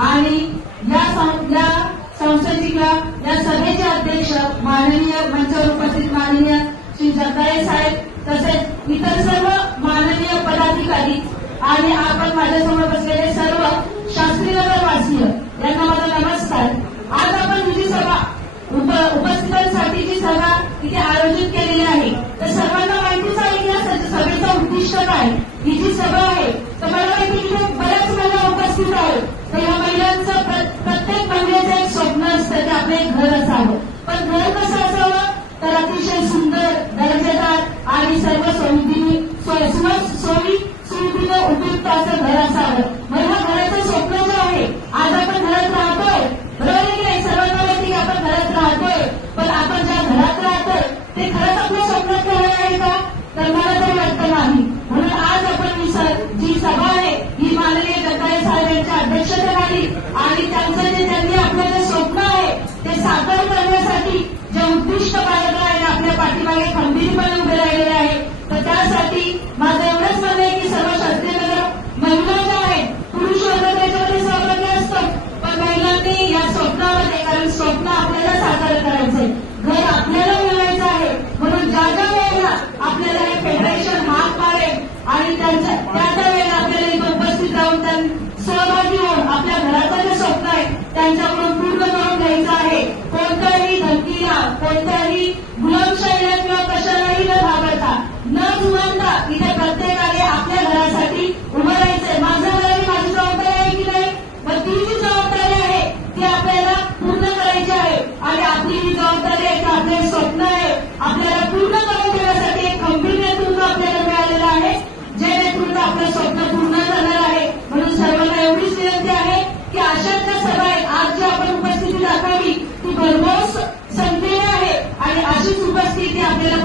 आणि या संस्थेची या सभेचे अध्यक्ष माननीय मंचावर उपस्थित माननीय श्री जगदाळे साहेब तसेच इतर सर्व माननीय पदाधिकारी आणि आपण माझ्यासमोर बसलेले सर्व शास्त्रीनगर वासीय यांना माझा नमस्कार। आज आपण ही जी सभा उपस्थितांसाठी जी सभा इथे आयोजित केलेली आहे तर सर्वांना माहितीच आहे की या सभेचा उद्दिष्ट काय। ही जी सभा आहे तर मला माहिती की बऱ्याच महिला उपस्थित आहेत तर या महिलांचं प्रत्येक महिलेचं एक स्वप्न असतं की आपलं एक घर असावं, पण घर कसं असावं तर अतिशय सुंदर दर्जेदार आणि सर्व सोयीने उपयुक्त असं घर असावं। मग ह्या घराचं स्वप्न जे आहे आज आपण घरात राहतोय बरोबर की नाही, सर्वांना माहिती की आपण घरात राहतोय, पण आपण ज्या घरात राहतोय ते खरंच आपल्या स्वप्नात खरं आहे का तर मला तरी वाटतं नाही। म्हणून आज आपण जी सभा आहे ही माननीय जगदाळे साहेब यांच्या अध्यक्षतेखाली आणि त्यांनी आपलं जे स्वप्न आहे ते साकार करण्यासाठी जे उद्दिष्ट बाळगलं आहे आपल्या पाठीमागे खंबीरपणे उभे राहिलेले आहे तर त्यासाठी माझं एवढंच म्हणणं आहे की सर्व शास्त्रीनगर महिला ज्या आहेत पुरुष वर्ग त्याच्यामध्ये सहभागी असतात, पण महिलांनी या स्वप्नामध्ये कारण स्वप्न आपल्याला साकार करायचंय, घर आपल्याला मिळवायचं आहे, म्हणून ज्या ज्या वेळेला आपल्याला हे फेडरेशन हाक मारेल आणि त्या वेळेला आपल्याला इथं उपस्थित राहून सहभागी होऊन आपल्या घराचं जे स्वप्न आहे त्यांच्याकडून पूर्ण करून घ्यायचं आहे। कोणत्याही धमकीला कोणत्याही गुलामशाहीला किंवा कशालाही न घाबरता न जुमानता इथे प्रत्येकाने आपल्या घरासाठी उभं राहायचंय। माझं घर ही माझी जबाबदारी आहे की नाही, पण ती जी जबाबदारी आहे ती आपल्याला पूर्ण करायची आहे आणि आपली ही जबाबदारी आहे की आपले स्वप्न आहे आपल्याला पूर्ण करून देण्यासाठी एक खंबीर नेतृत्व आपल्याला मिळालेलं आहे, जे नेतृत्व आपलं स्वप्न पूर्ण करणार आहे। म्हणून सर्वांना एवढीच विनंती आहे की अशाच ज्या सभा आहेत आज जी आपण उपस्थिती दाखवली ती भरघोस संख्येने आहे आणि अशीच उपस्थिती आपल्याला